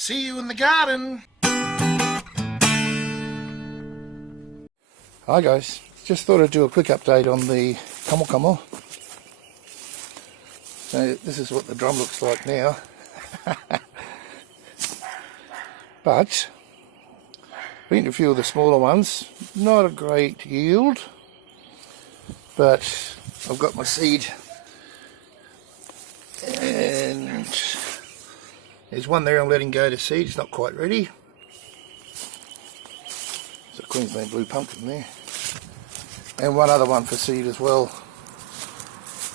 See you in the garden. Hi guys, just thought I'd do a quick update on the Kamo. So this is what the drum looks like now. But I've eaten a few of the smaller ones, not a great yield, but I've got my seed, and there's one there I'm letting go to seed. It's not quite ready. There's a Queensland blue pumpkin there, and one other one for seed as well.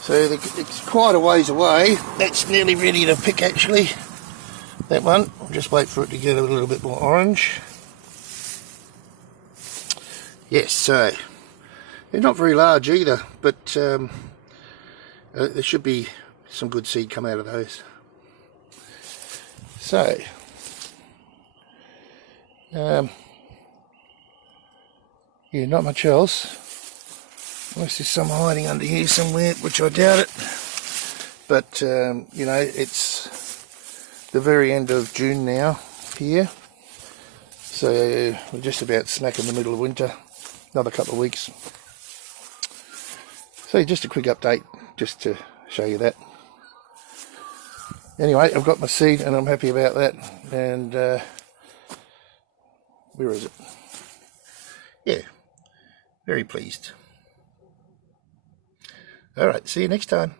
So it's quite a ways away. That's nearly ready to pick actually, that one. I'll just wait for it to get a little bit more orange. Yes, so they're not very large either, but there should be some good seed come out of those. So yeah, not much else. Unless there's some hiding under here somewhere, which I doubt it. But, you know, it's the very end of June now here. So we're just about smack in the middle of winter. Another couple of weeks. So just a quick update, just to show you that. Anyway, I've got my seed and I'm happy about that. And, where is it? Yeah, very pleased. Alright, see you next time.